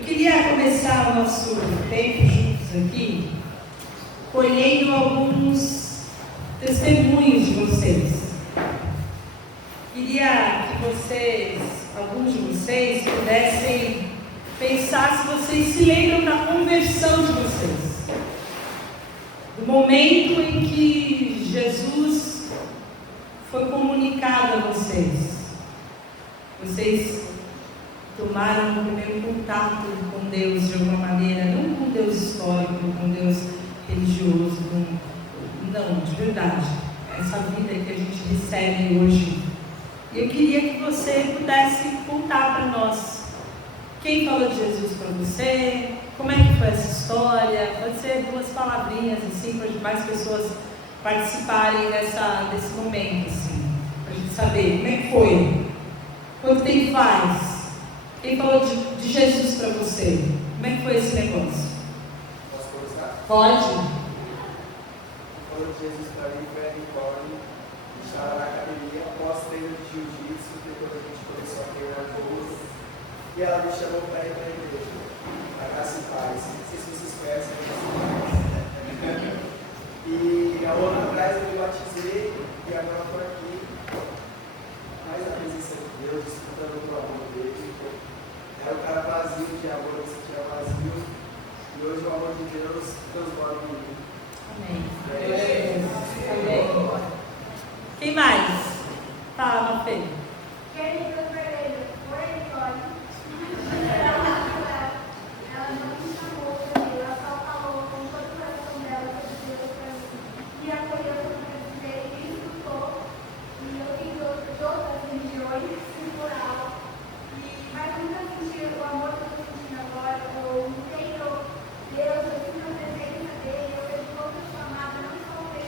Eu queria começar o nosso tempo juntos aqui, colhendo alguns testemunhos de vocês. Queria que alguns de vocês, pudessem pensar se vocês se lembram da conversão de vocês. Do momento em que Jesus foi comunicado a vocês. Vocês tomaram o primeiro contato com Deus de alguma maneira, não com Deus histórico, com Deus religioso, não, de verdade. Essa vida que a gente recebe hoje. Eu queria que você pudesse contar para nós quem falou de Jesus para você, como é que foi essa história. Pode ser 2 palavrinhas assim, para mais pessoas participarem desse momento, assim, para a gente saber como é que foi, quanto tempo faz, quem falou de Jesus para você, como é que foi esse negócio? Posso começar? Pode. Falou de Jesus para mim foi a Nicole, que estava na academia após treino de jiu-jitsu, depois a gente começou a treinar juntos, e ela me chamou para ir para a igreja, a Graça e Paz. Não sei se vocês conhecem a Graça e Paz. E há um ano atrás eu me batizei e agora estou aqui, mais na presença de Deus, desfrutando do amor dele. Era um cara vazio de amor, eu me sentia vazio, e hoje o amor de Deus transforma em mim. Amém. Amém. Quem mais? Fala, Fê. Quem foi para ele? Foi a Nicole. Ela não me chamou para mim, ela só falou com todo o coração dela sobre Deus para mim. E acolheu o que eu precisei, me escutou. E eu vim de outras religiões, por aula. Mas nunca senti o amor que eu estou sentindo agora. Eu entendo Deus, eu sinto a presença dele, eu vejo como eu sou amada, não só por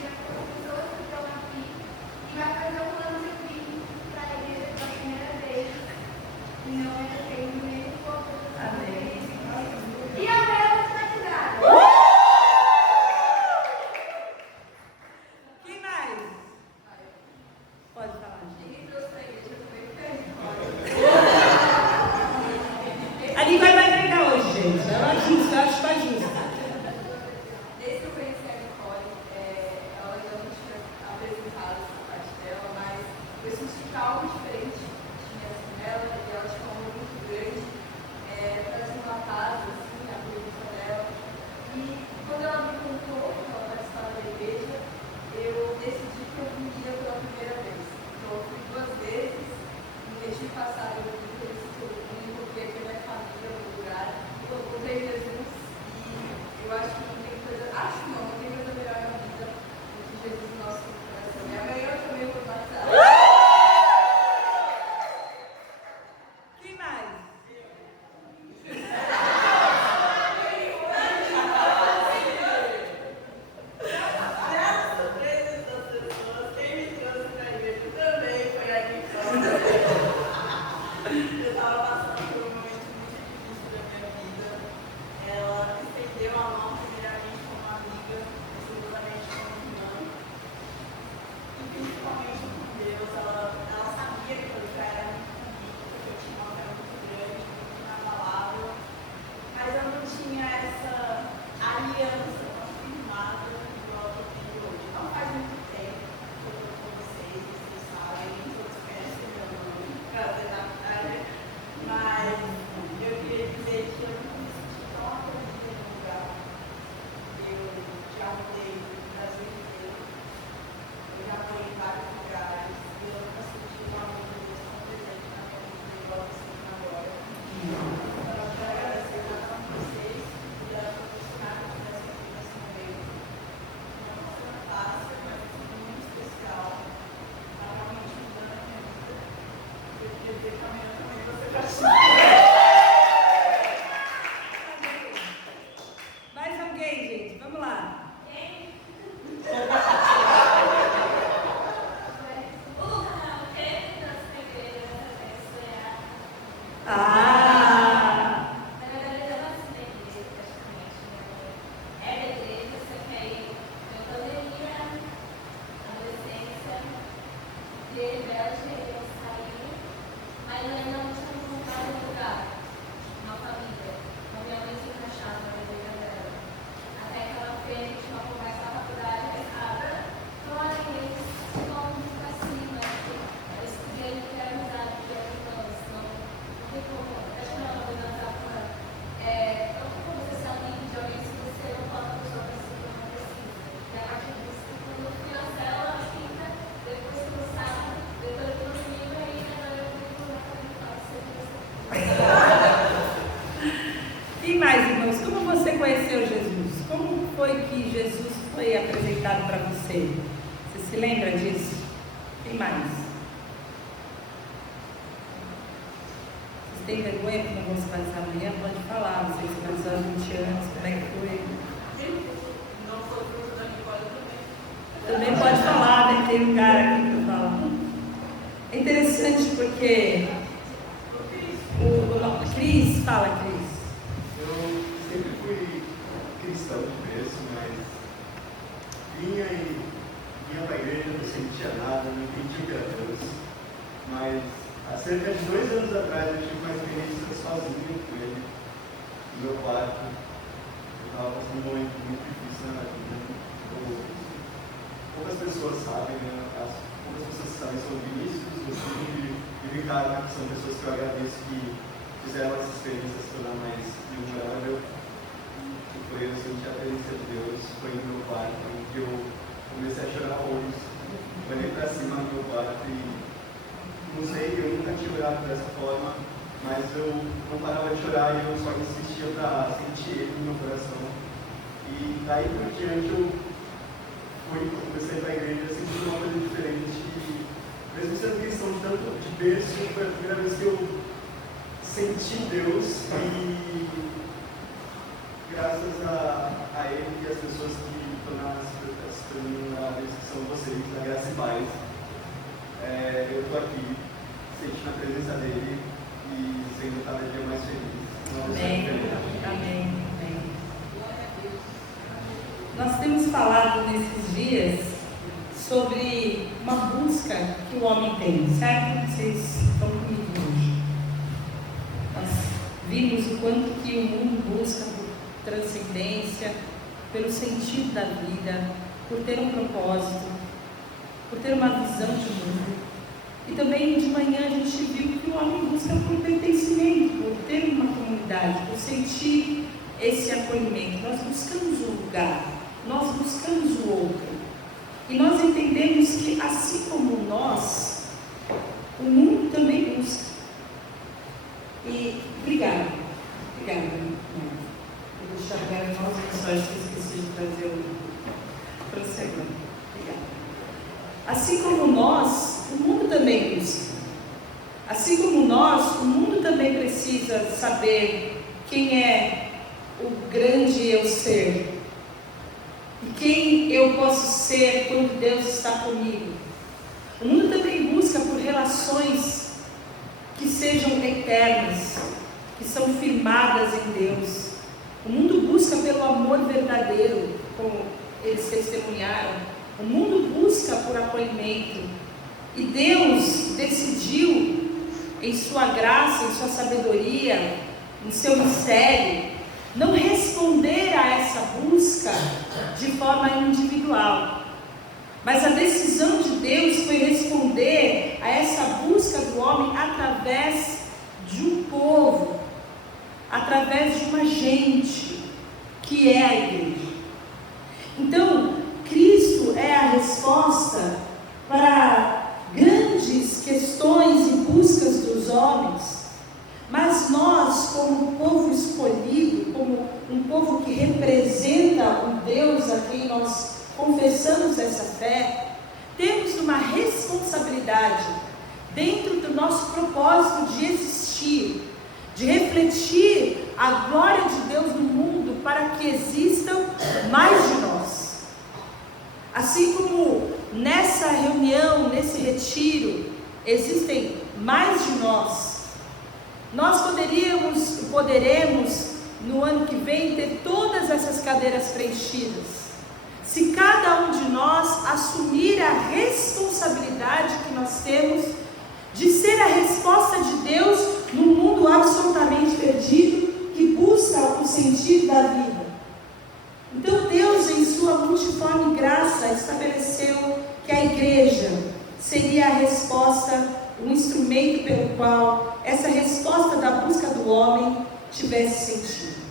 você? Você se lembra disso? Quem mais? Vocês têm vergonha que não vão se batizar amanhã? Pode falar, vocês se batizaram há 20 anos, como é que foi? Não foi fruto da Nicole também. Também pode falar, né? Tem um cara aqui que fala. É interessante porque o Cris, fala, Cris. Eu sempre fui cristão de berço, mas vinha para a igreja, não sentia nada, não entendia o que era Deus. Mas há cerca de 2 anos atrás eu tive uma experiência sozinho com ele, no meu quarto. Eu estava passando um momento muito difícil na vida. Poucas pessoas sabem, né? Poucas pessoas que sabem sobre Vinícius, você e Ricardo, que são pessoas que eu agradeço que fizeram essa experiência se tornar mais memorável. Que foi eu sentir a presença de Deus, foi no meu quarto, em que eu comecei a chorar horrores. Olhei para cima no meu quarto e não sei, eu nunca tinha orado dessa forma, mas eu não parava de chorar e eu só insistia para sentir ele no meu coração. E daí por diante eu comecei para a igreja sentindo uma coisa diferente. E mesmo sendo cristão de tanto de berço, foi a primeira vez que eu senti Deus e graças a Ele e as pessoas que tornaram as memoráveis, que são vocês, da Graça e Paz, eu estou aqui sentindo a presença dele e sendo cada dia mais feliz. Amém. Amém. Amém. Nós temos falado nesses dias sobre uma busca que o homem tem, certo? Vocês estão comigo hoje. Nós vimos o quanto que o mundo busca por transcendência, pelo sentido da vida, por ter um propósito, por ter uma visão de mundo. E também de manhã a gente viu que o homem busca por pertencimento, por ter uma comunidade, por sentir esse acolhimento. Nós buscamos um lugar, nós buscamos o outro. E nós entendemos que, assim como nós, o mundo também busca. E obrigada. Eu vou deixar agora nós mensagens que eu esqueci de trazer o prossegundo. Obrigada. Assim como nós, o mundo também busca. Assim como nós, o mundo também precisa saber quem é o grande eu ser. E quem eu posso ser quando Deus está comigo. O mundo também busca por relações que sejam eternas, que são firmadas em Deus. O mundo busca pelo amor verdadeiro, como eles testemunharam. O mundo busca por acolhimento. E Deus decidiu, em sua graça, em sua sabedoria, em seu mistério, não responder a essa busca de forma individual. Mas a decisão de Deus foi responder a essa busca do homem através de um povo, através de uma gente, que é a igreja. Então, Cristo é a resposta para grandes questões e buscas dos homens. Mas nós, como povo escolhido, como um povo que representa o Deus a quem nós confessamos essa fé, temos uma responsabilidade dentro do nosso propósito de existir, de refletir a glória de Deus no mundo para que existam mais de nós. Assim como nessa reunião, nesse retiro, existem mais de nós, nós poderemos no ano que vem ter todas essas cadeiras preenchidas, se cada um de nós assumir a responsabilidade que nós temos de ser a resposta de Deus num mundo absolutamente perdido, que busca o sentido da vida. Então Deus, em sua multiforme graça, estabeleceu que a igreja seria a resposta, um instrumento pelo qual essa resposta da busca do homem tivesse sentido.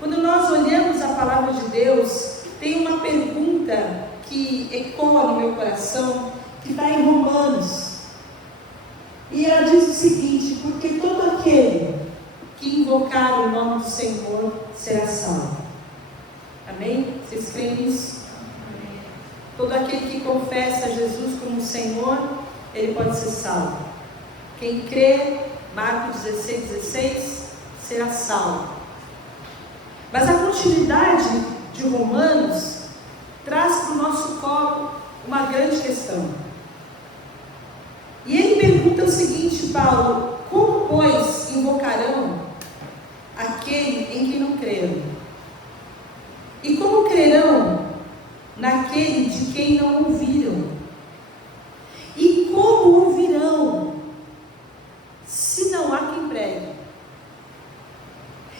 Quando nós olhamos a palavra de Deus, tem uma pergunta que ecoa no meu coração, que está em Romanos. E ela diz o seguinte: porque todo aquele que invocar o nome do Senhor será salvo. Amém? Vocês creem nisso? Amém. todo aquele que confessa Jesus como Senhor, ele pode ser salvo. Quem crê, Marcos 16,16, será salvo. Mas a continuidade de Romanos traz para o nosso colo uma grande questão. E ele pergunta o seguinte, Paulo: como, pois, invocarão aquele em quem não creram? E como crerão naquele de quem não ouviram? E como ouvirão se não há quem pregue?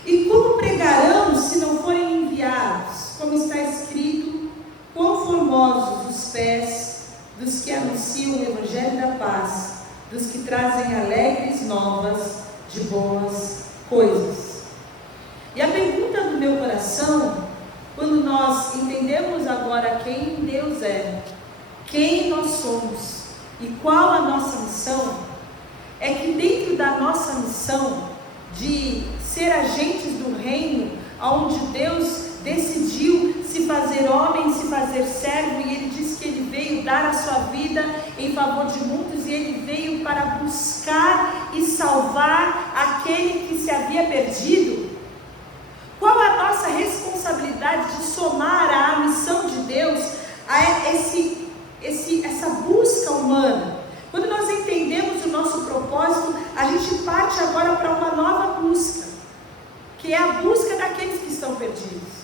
E como pregarão se não forem enviados? Como está escrito: quão formosos os pés dos que anunciam o Evangelho da paz, dos que trazem alegres novas de boas coisas. E a pergunta do meu coração, quando nós entendemos agora quem Deus é, quem nós somos e qual a nossa missão, é que dentro da nossa missão de ser agentes do reino, onde Deus decidiu se fazer homem, se fazer servo, e Ele disse que Ele veio dar a sua vida em favor de muitos, e Ele veio para buscar e salvar aquele que se havia perdido. Qual a nossa responsabilidade de somar à missão de Deus, a essa busca humana? Quando nós entendemos o nosso propósito, a gente parte agora para uma nova busca, que é a busca daqueles que estão perdidos.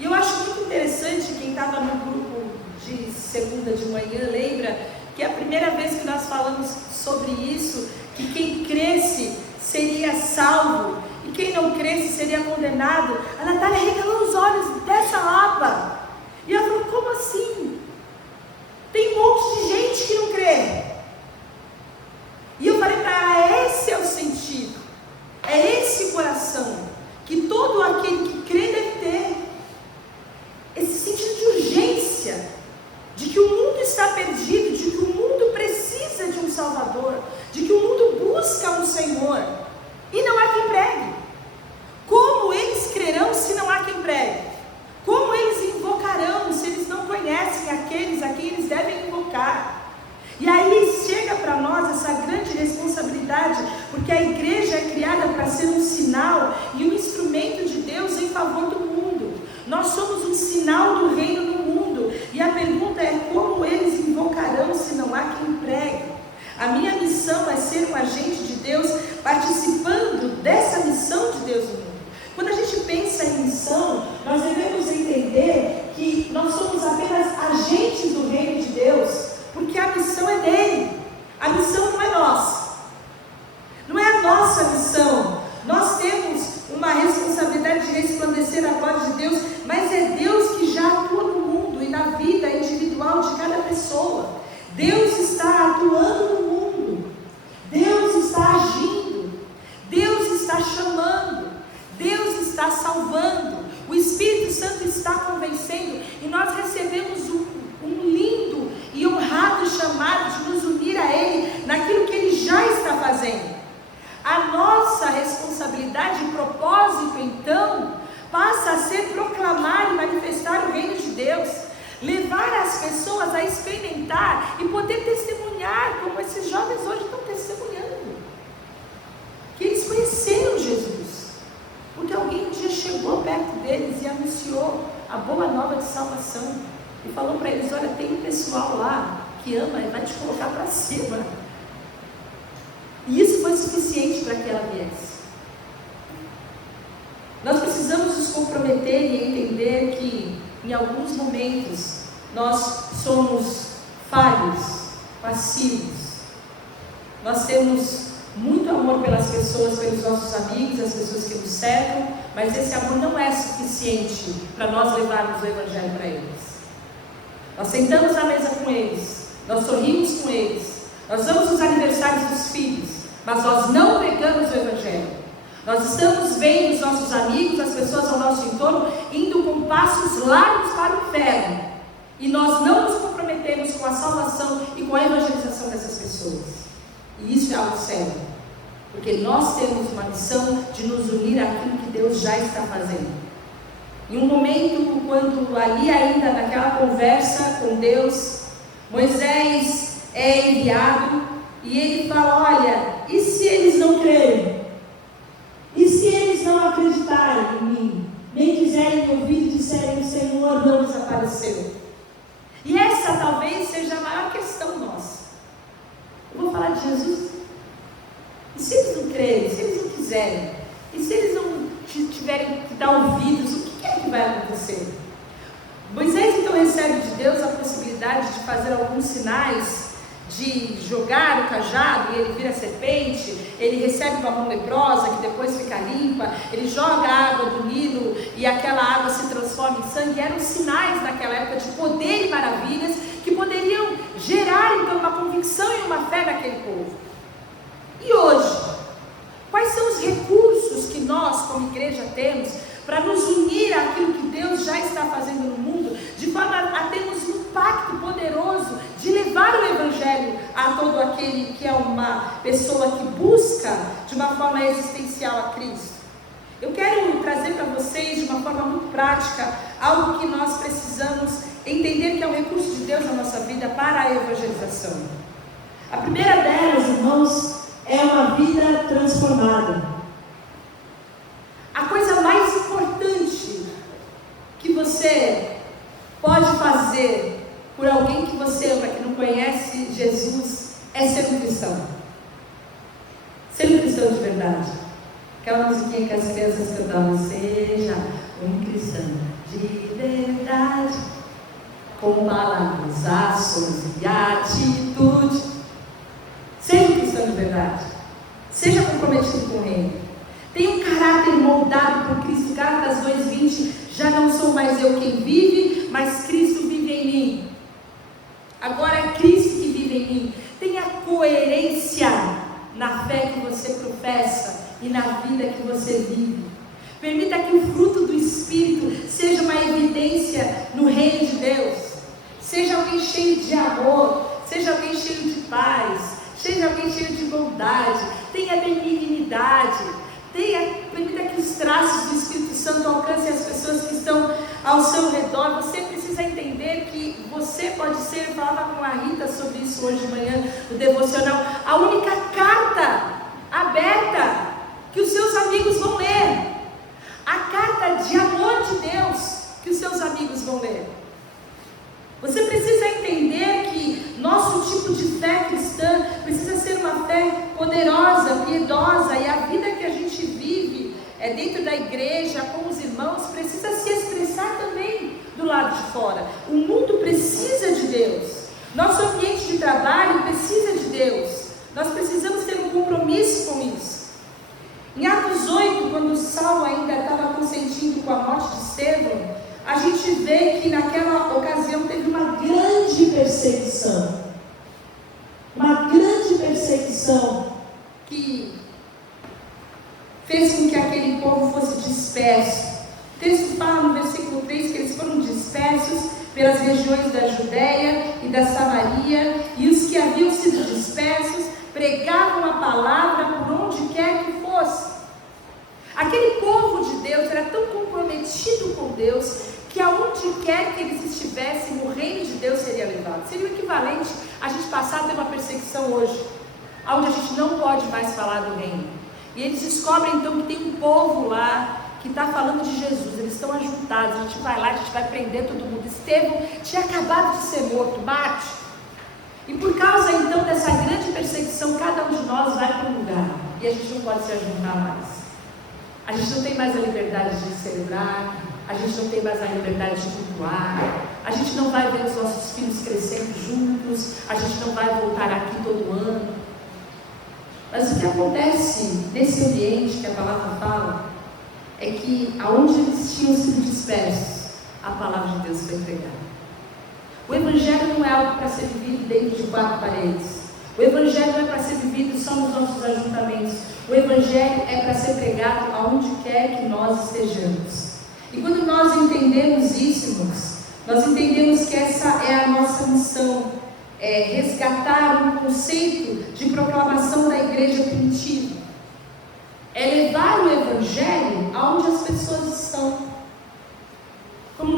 E eu acho muito interessante, quem estava no grupo de segunda de manhã, lembra que a primeira vez que nós falamos sobre isso, que quem cresce seria salvo, e quem não cresce seria condenado, a Natália regalou os olhos dessa lapa, e ela falou: como assim? Tem um monte de gente que não crê. E eu falei para ela: esse é o sentido, é esse coração que todo aquele que crê deve ter. Esse sentido de urgência, de que o mundo está perdido, de que o mundo precisa de um Salvador, de que o mundo busca um Senhor, e não há quem pregue. Como eles crerão se não há quem pregue? Como eles invocarão se eles não conhecem aqueles a quem eles devem invocar? E aí chega para nós essa grande responsabilidade, porque a igreja é criada para ser um sinal e um instrumento de Deus em favor do mundo. Nós somos um sinal do reino no mundo, e a pergunta é: como eles invocarão se não há quem pregue? A minha missão é ser um agente de Deus, participando dessa missão de Deus no mundo. Quando a gente pensa em missão, nós devemos entender que nós somos apenas agentes do reino de Deus, porque a missão é dele, a missão não é nossa, não é a nossa missão. Nós temos uma responsabilidade de resplandecer a glória de Deus, mas é Deus que já atua no mundo e na vida individual de cada pessoa. Deus está atuando no mundo, Deus está agindo, Deus está chamando, Deus está salvando, o Espírito Santo está convencendo, e nós recebemos um lindo e honrado chamado de nos unir a Ele naquilo que Ele já está fazendo. A nossa responsabilidade e propósito, então, passa a ser proclamar e manifestar o reino de Deus, levar as pessoas a experimentar e poder testemunhar, como esses jovens hoje estão testemunhando, que eles conheceram Jesus, porque alguém um dia chegou perto deles e anunciou a boa nova de salvação, e falou para eles: olha, tem um pessoal lá que ama e vai te colocar para cima. E isso foi suficiente para que ela viesse. Nós precisamos nos comprometer e entender que em alguns momentos nós somos falhos, passivos. Nós temos muito amor pelas pessoas, pelos nossos amigos, as pessoas que nos cercam, mas esse amor não é suficiente para nós levarmos o Evangelho para eles. Nós sentamos na mesa com eles, nós sorrimos com eles, nós vamos nos aniversários dos filhos, mas nós não pregamos o Evangelho. Nós estamos vendo os nossos amigos, as pessoas ao nosso entorno, indo com passos largos para o inferno, e nós não nos comprometemos com a salvação e com a evangelização dessas pessoas. E isso é algo sério, porque nós temos uma missão de nos unir àquilo que Deus já está fazendo. Em um momento, quando ali ainda naquela conversa com Deus, Moisés é enviado e ele fala: olha, e se eles não crerem? E se eles não acreditarem em mim? Nem quiserem me ouvir e disserem: o Senhor não desapareceu. E essa talvez seja a maior questão nossa. Eu vou falar de Jesus. E se eles não crerem? Se eles não quiserem? E se eles não tiverem que dar ouvidos? O que é que vai acontecer? Moisés então recebe de Deus a possibilidade de fazer alguns sinais, de jogar o cajado e ele vira serpente, ele recebe uma mão leprosa que depois fica limpa, ele joga a água do Nilo e aquela água se transforma em sangue. Eram sinais naquela época de poder e maravilhas que poderiam gerar então uma convicção e uma fé naquele povo. E hoje, quais são os recursos que nós como igreja temos para nos unir àquilo que Deus já está fazendo no mundo, de forma a termos um impacto poderoso de levar o Evangelho a todo aquele que é uma pessoa que busca de uma forma existencial a Cristo? Eu quero trazer para vocês de uma forma muito prática algo que nós precisamos entender que é um recurso de Deus na nossa vida para a evangelização. A primeira delas, irmãos, é uma vida transformada. A coisa mais importante que você pode fazer por alguém que você ama, que não conhece Jesus, é ser um cristão. Ser um cristão de verdade. Aquela musiquinha que as crianças cantavam: seja um cristão de verdade, com palavras, ações e atitude. Seja um cristão de verdade. Seja comprometido com o reino. Tenha um caráter moldado por Cristo. Gálatas 2:20, já não sou mais eu quem vive, mas Cristo vive em mim. Agora é Cristo que vive em mim. Tenha coerência na fé que você professa e na vida que você vive. Permita que o fruto do Espírito seja uma evidência no reino de Deus. Seja alguém cheio de amor, seja alguém cheio de paz, seja alguém cheio de bondade. Tenha benignidade. Permita que os traços do Espírito Santo alcancem as pessoas que estão ao seu redor. Você precisa entender que você pode ser, eu falava com a Rita sobre isso hoje de manhã, no devocional, a única carta aberta que os seus amigos vão ler. A carta de amor de Deus que os seus amigos vão ler. Você precisa entender que nosso tipo de fé cristã precisa ser uma fé poderosa, piedosa, e a vida que a gente vive dentro da igreja, com os irmãos, precisa se expressar também do lado de fora. O mundo precisa de Deus. Nosso ambiente de trabalho precisa de Deus. Nós precisamos ter um compromisso com isso. Em Atos 8, quando Saulo ainda estava consentindo com a morte de Estevão, a gente vê que naquela ocasião teve uma grande perseguição. Uma grande perseguição que fez com que aquele povo fosse disperso. O texto fala no versículo 3 que eles foram dispersos pelas regiões da Judéia e da Samaria, e os que haviam sido dispersos pregavam a palavra por onde quer que fosse. Aquele povo de Deus era tão comprometido com Deus que aonde quer que eles estivessem, o reino de Deus seria levado. Seria o equivalente a gente passar a ter uma perseguição hoje, onde a gente não pode mais falar do reino. E eles descobrem então que tem um povo lá que está falando de Jesus, eles estão ajuntados, a gente vai lá, a gente vai prender todo mundo. Estevão tinha acabado de ser morto, mate. E por causa então dessa grande perseguição, cada um de nós vai para um lugar, e a gente não pode se ajuntar mais. A gente não tem mais a liberdade de celebrar, a gente não tem mais a liberdade de cultuar, a gente não vai ver os nossos filhos crescendo juntos, a gente não vai voltar aqui todo ano. Mas o que acontece nesse ambiente que a palavra fala, é que aonde eles tinham sido dispersos, a palavra de Deus foi pregada. O Evangelho não é algo para ser vivido dentro de 4 paredes. O Evangelho não é para ser vivido só nos nossos ajuntamentos. O Evangelho é para ser pregado aonde quer que nós estejamos. E quando nós entendemos isso, irmãos, nós entendemos que essa é a nossa missão, é resgatar um conceito de proclamação da igreja primitiva. É levar o Evangelho aonde as pessoas estão.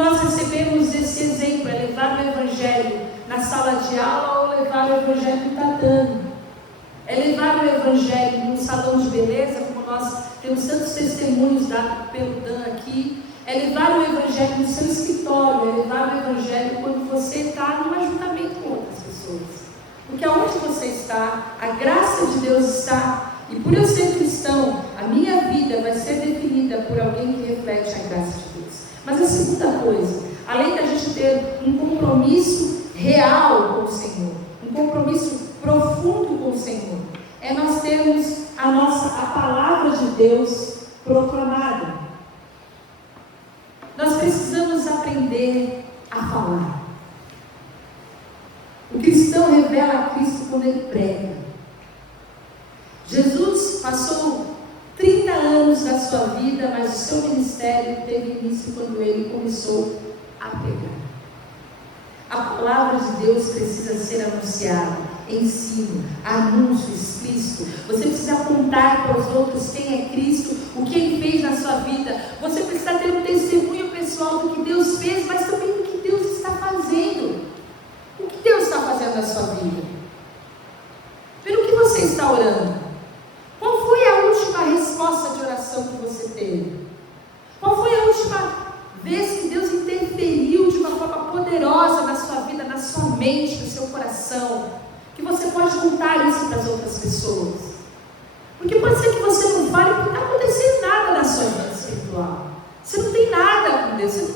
nós recebemos esse exemplo, é levar o Evangelho na sala de aula ou levar o Evangelho no tatame. É levar o Evangelho no salão de beleza, como nós temos tantos testemunhos dados pelo Dan aqui. É levar o Evangelho no seu escritório, é levar o Evangelho quando você está num ajuntamento com outras pessoas. Porque aonde você está, a graça de Deus está. E por eu ser cristão, a minha vida vai ser definida por alguém que reflete a graça de Deus. Mas a segunda coisa, além da gente ter um compromisso real com o Senhor, um compromisso profundo com o Senhor, é nós termos a palavra de Deus proclamada. Nós precisamos aprender a falar. O cristão revela a Cristo quando ele prega. Jesus passou 30 anos da sua vida, mas o seu ministério teve início quando ele começou a pregar. A palavra de Deus precisa ser anunciada, ensino, anúncio explícito. Você precisa apontar para os outros quem é Cristo, o que Ele fez na sua vida. Você precisa ter um testemunho pessoal do que Deus fez, mas também do que Deus está fazendo. O que Deus está fazendo na sua vida? Pelo que você está orando? Qual foi a última resposta de oração que você teve? Qual foi a última vez que Deus interferiu de uma forma poderosa na sua vida, na sua mente, no seu coração? Que você pode contar isso para as outras pessoas. Porque pode ser que você não fale porque não está acontecendo nada na sua vida espiritual. Você não tem nada com Deus, você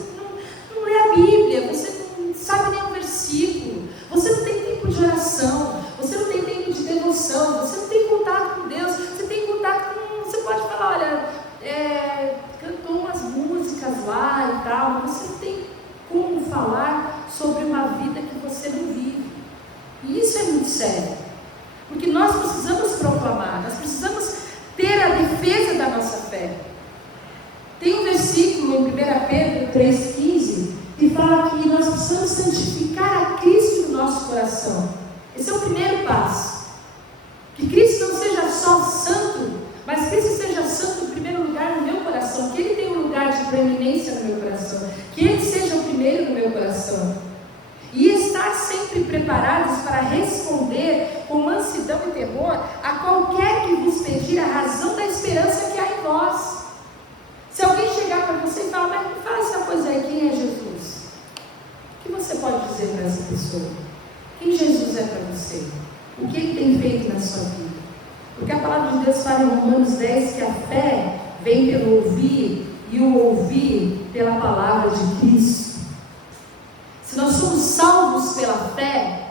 não lê a Bíblia, você não sabe nem um versículo, você não tem tempo de oração, você não tem tempo de devoção, você não tem contato com Deus, você tem contato com... Você pode falar, olha, cantou umas músicas lá e tal, mas você não tem como falar sobre uma vida que você não vive. E isso é muito sério, porque nós precisamos proclamar, nós precisamos ter a defesa da nossa fé. Tem um versículo em 1 Pedro 3,15 que fala que nós precisamos santificar a Cristo no nosso coração. Esse é o primeiro passo. Que Cristo não seja só santo, mas Cristo seja santo em primeiro lugar no meu coração, que Ele tenha um lugar de preeminência no meu coração, que Ele seja o primeiro no meu coração. E estar sempre preparados para responder com mansidão e temor a qualquer que vos pedir a razão da esperança que há em vós. Se alguém chegar para você e falar, mas me fala essa coisa aí, quem é Jesus? O que você pode dizer para essa pessoa? Quem Jesus é para você? O que Ele tem feito na sua vida? Porque a palavra de Deus fala em Romanos 10 que a fé vem pelo ouvir e o ouvir pela palavra de Cristo. Se nós somos salvos pela fé,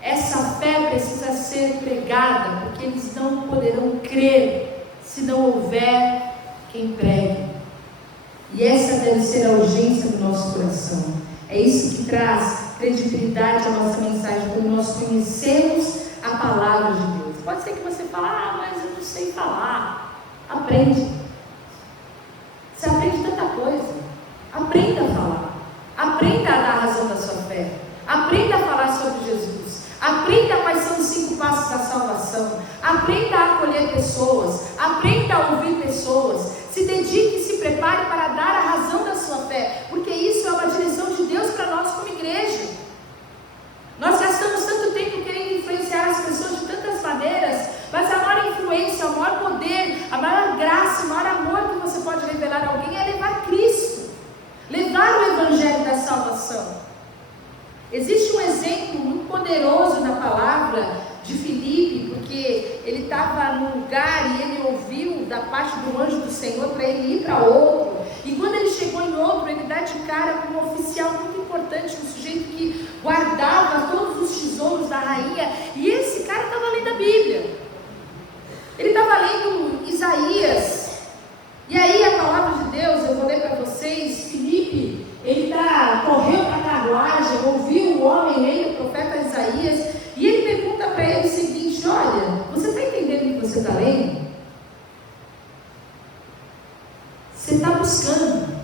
essa fé precisa ser pregada, porque eles não poderão crer se não houver quem pregue. E essa deve ser a urgência do nosso coração. É isso que traz credibilidade à nossa mensagem, quando nós conhecemos a palavra de Deus. Pode ser que você fale, mas eu não sei falar. Aprende. Você aprende tanta coisa. Aprenda a falar. Aprenda a dar a razão da sua fé. Aprenda a falar sobre Jesus. Aprenda quais são os 5 passos da salvação. Aprenda a acolher pessoas. Aprenda a ouvir pessoas. Se dedique e se prepare para dar a razão da sua fé, porque isso é uma direção de Deus para nós como igreja. Nós gastamos tanto tempo querendo influenciar as pessoas de tantas maneiras, mas a maior influência, o maior poder, a maior graça, o maior amor que você pode revelar a alguém é levar Cristo, levar o Evangelho da salvação. Existe um exemplo muito poderoso na palavra de Filipe, porque ele estava num lugar e ele ouviu da parte do anjo do Senhor para ele ir para outro, e quando ele chegou em outro, ele dá de cara com um oficial muito importante, um sujeito que guardava todos os tesouros da rainha, e esse cara estava lendo a Bíblia, ele estava lendo Isaías, e aí a palavra de Deus, eu vou ler para vocês. Filipe, ele correu para a carruagem, ouviu o homem lendo o profeta Isaías, e ele pergunta para ele o seguinte: olha, você está entendendo o que você está lendo? Você está buscando,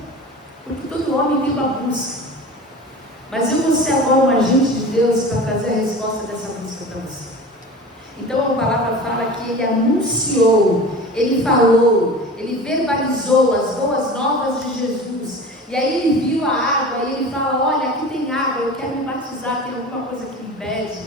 porque todo homem tem uma busca, mas eu vou ser agora um agente de Deus para trazer a resposta dessa busca para você. Então a palavra fala que ele anunciou, ele falou, ele verbalizou as boas novas de Jesus. E aí ele viu a água e ele fala: olha, aqui tem água, eu quero me batizar, tem alguma coisa que impede.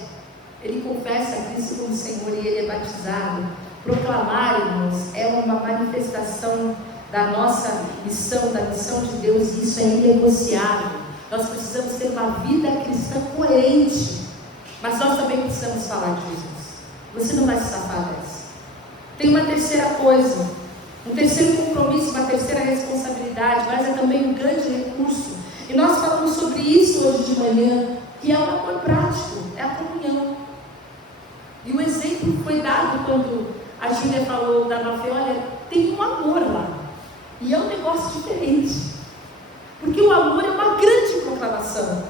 Ele confessa a Cristo como Senhor e ele é batizado. Proclamar, irmãos, é uma manifestação da nossa missão, da missão de Deus, e isso é inegociável. Nós precisamos ter uma vida cristã coerente, mas nós também precisamos falar de Jesus. Você não vai se safar dessa. Tem uma terceira coisa, um terceiro compromisso, uma terceira responsabilidade, mas é também um grande recurso. E nós falamos sobre isso hoje de manhã, que é o amor prático, é a comunhão. E o exemplo foi dado quando a Júlia falou da Mafê: olha, tem um amor lá. E é um negócio diferente. Porque o amor é uma grande proclamação.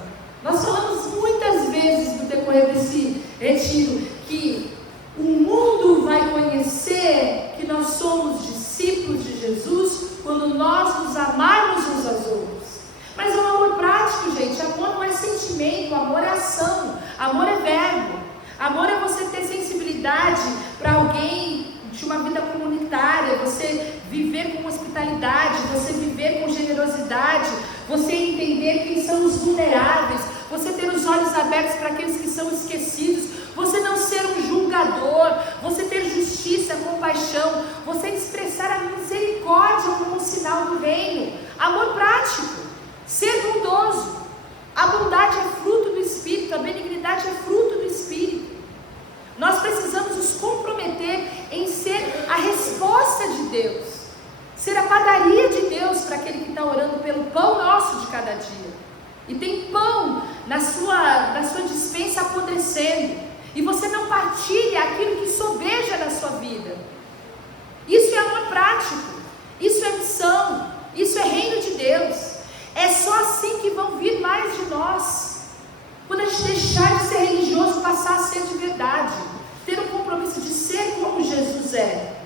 Nós falamos muitas vezes no decorrer desse retiro que o mundo vai conhecer que nós somos discípulos de Jesus quando nós nos amarmos uns aos outros. Mas é um amor prático, gente. Amor não é sentimento, amor é ação, amor é verbo. Amor é você ter sensibilidade para alguém de uma vida comunitária, você viver com hospitalidade, você viver com generosidade, você entender quem são os vulneráveis, você ter os olhos abertos para aqueles que são esquecidos, você não ser um julgador, você ter justiça, compaixão, você expressar a misericórdia como um sinal do reino. Amor prático, ser bondoso. A bondade é fruto do Espírito, a benignidade é fruto do Espírito. Nós precisamos nos comprometer em ser a resposta de Deus, ser a padaria de Deus para aquele que está orando pelo pão nosso de cada dia. E tem pão na sua despensa apodrecendo, e você não partilha aquilo que sobeja na sua vida. Isso é amor prático, isso é missão, isso é reino de Deus. É só assim que vão vir mais de nós. Quando a gente deixar de ser religioso, passar a ser de verdade, ter um compromisso de ser como Jesus é.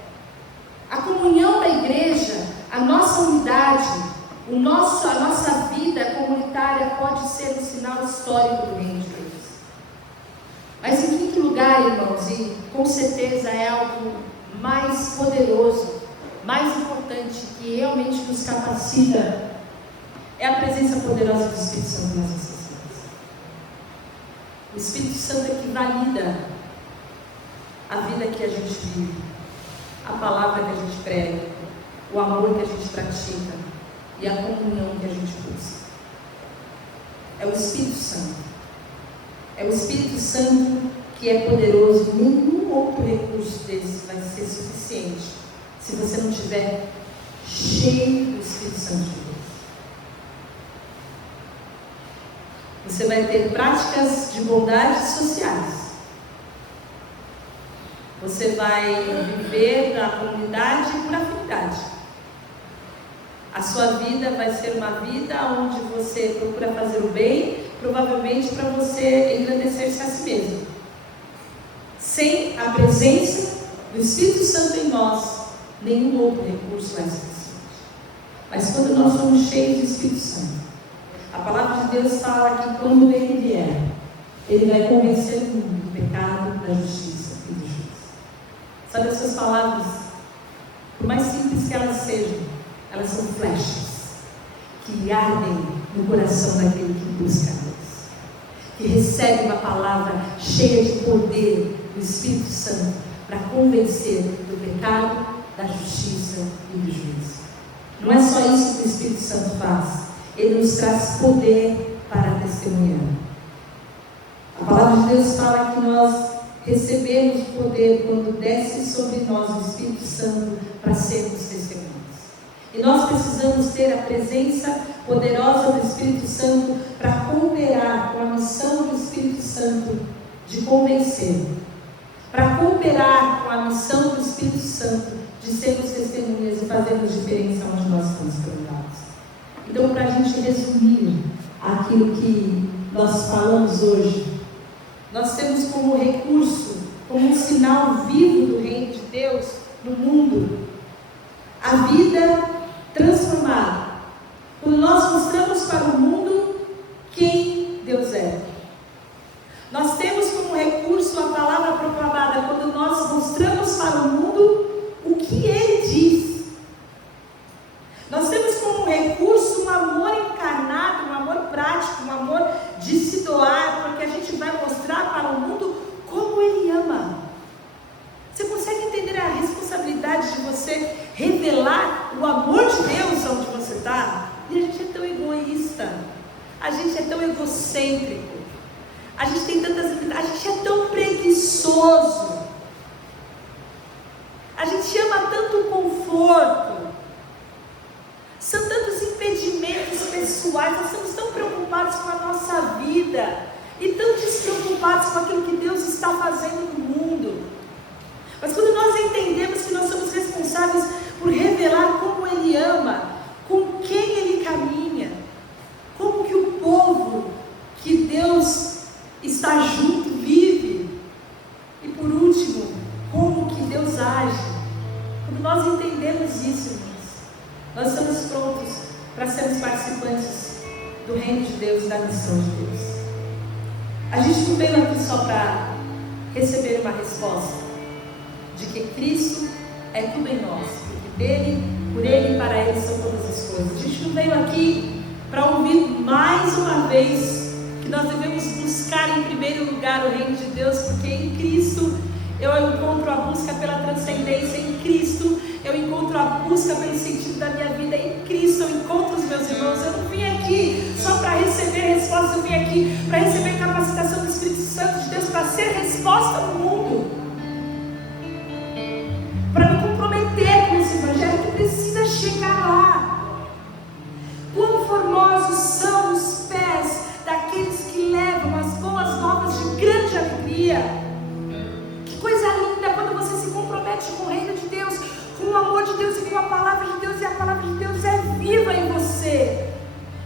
A comunhão da igreja, a nossa unidade, a nossa vida comunitária pode ser um sinal histórico do reino de Deus. Mas em quinto lugar, irmãos, e com certeza é algo mais poderoso, mais importante, que realmente nos capacita, é a presença poderosa do Espírito Santo nas nossas vidas. O Espírito Santo é que valida a vida que a gente vive, a palavra que a gente prega, o amor que a gente pratica e a comunhão que a gente busca. É o Espírito Santo. É o Espírito Santo que é poderoso. Nenhum outro recurso desse vai ser suficiente se você não estiver cheio do Espírito Santo de Deus. Você vai ter práticas de bondade sociais. Você vai viver na comunidade por afinidade. A sua vida vai ser uma vida onde você procura fazer o bem, provavelmente para você engrandecer-se a si mesmo. Sem a presença do Espírito Santo em nós, nenhum outro recurso vai ser suficiente. Mas quando nós somos cheios do Espírito Santo, a palavra de Deus fala que quando Ele vier, Ele vai convencer o mundo do pecado, da justiça e do juízo. Sabe, essas palavras, por mais simples que elas sejam, elas são flechas que ardem no coração daquele que busca a Deus, que recebe uma palavra cheia de poder do Espírito Santo para convencer do pecado, da justiça e do juízo. Não é só isso que o Espírito Santo faz. Ele nos traz poder para testemunhar. A palavra de Deus fala que nós recebemos o poder quando desce sobre nós o Espírito Santo para sermos testemunhas. E nós precisamos ter a presença poderosa do Espírito Santo para cooperar com a missão do Espírito Santo de convencer, para cooperar com a missão do Espírito Santo de sermos testemunhas e fazermos diferença onde nós estamos plantados. Então, para a gente resumir aquilo que nós falamos hoje, nós temos como recurso, como um sinal vivo do reino de Deus no mundo, a vida transformada. Quando nós mostramos para o mundo quem Deus é. Nós temos como recurso a palavra proclamada quando nós mostramos para o mundo o que Ele diz. Nós temos como recurso um amor egocêntrico. A gente tem tantas limitações, a gente é tão preguiçoso. A gente ama tanto o conforto. São tantos impedimentos pessoais, nós estamos tão preocupados com a nossa vida e tão despreocupados com aquilo que Deus está fazendo no mundo. Mas quando nós entendemos que nós somos responsáveis por revelar como Ele ama, com quem Ele caminha, como que o povo que Deus está junto vive, e por último, como que Deus age. Quando nós entendemos isso, irmãos, nós estamos prontos para sermos participantes do reino de Deus e da missão de Deus. A gente não veio aqui só para receber uma resposta de que Cristo é tudo em nós, porque dele, por Ele e para Ele são todas as coisas. A gente não veio aqui para ouvir mais uma vez que nós devemos buscar em primeiro lugar o reino de Deus, porque em Cristo eu encontro a busca pela transcendência, em Cristo eu encontro a busca pelo sentido da minha vida, em Cristo eu encontro os meus irmãos. Eu não vim aqui só para receber respostas, eu vim aqui para receber capacitação do Espírito Santo de Deus, para ser resposta no mundo, para me comprometer com esse evangelho que precisa chegar lá. Quão formosos são os pés daqueles que levam as boas novas de grande alegria. Que coisa linda quando você se compromete com o reino de Deus, com o amor de Deus e com a palavra de Deus, e a palavra de Deus é viva em você.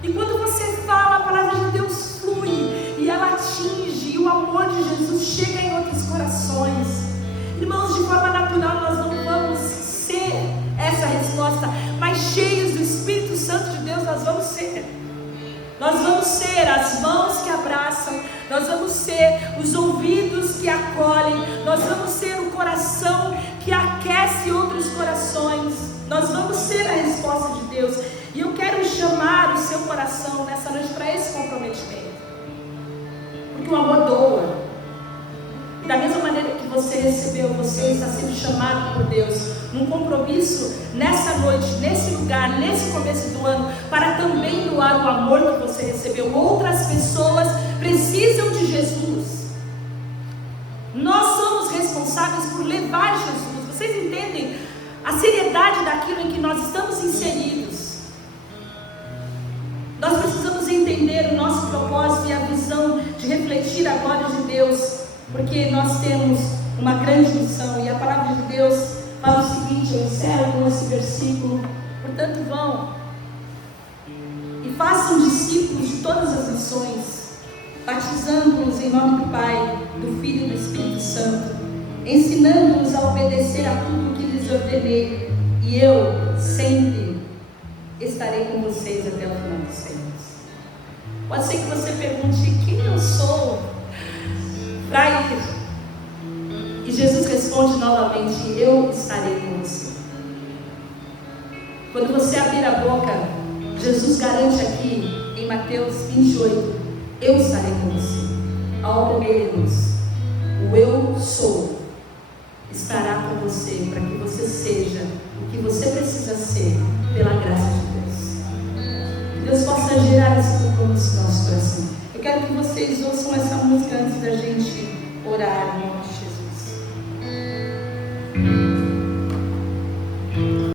E quando você fala, a palavra de Deus flui e ela atinge, e o amor de Jesus chega em outros corações. Irmãos, de forma natural nós não vamos ser essa resposta, mas cheios do Espírito Santo de Deus nós vamos ser. Nós vamos ser as mãos que abraçam, nós vamos ser os ouvidos que acolhem, nós vamos ser o coração que aquece outros corações, nós vamos ser a resposta de Deus. E eu quero chamar o seu coração nessa noite para esse comprometimento, porque o amor doa. Da mesma maneira que você recebeu, você está sendo chamado por Deus num compromisso nessa noite, nesse lugar, nesse começo do ano, para também doar o amor que você recebeu. Outras pessoas precisam de Jesus. Nós somos responsáveis por levar Jesus. Vocês entendem a seriedade daquilo em que nós estamos inseridos? Nós precisamos entender o nosso propósito e a visão de refletir a glória de Deus, porque nós temos uma grande missão, e a palavra de Deus fala o seguinte, eu encerro com esse versículo: portanto vão e façam discípulos de todas as nações, batizando-os em nome do Pai, do Filho e do Espírito Santo, ensinando-os a obedecer a tudo o que lhes ordenei, e eu sempre estarei com vocês até o final dos tempos. Pode ser que você pergunte: quem eu sou para ir? E Jesus responde novamente: eu estarei com você. Quando você abrir a boca, Jesus garante aqui em Mateus 28: eu estarei com você. Ao primeiro luz, o eu sou estará com você, para que você seja o que você precisa ser pela graça de Deus. Que Deus possa gerar esse compromisso no nosso coração. Eu quero que vocês ouçam essa música antes da gente orar.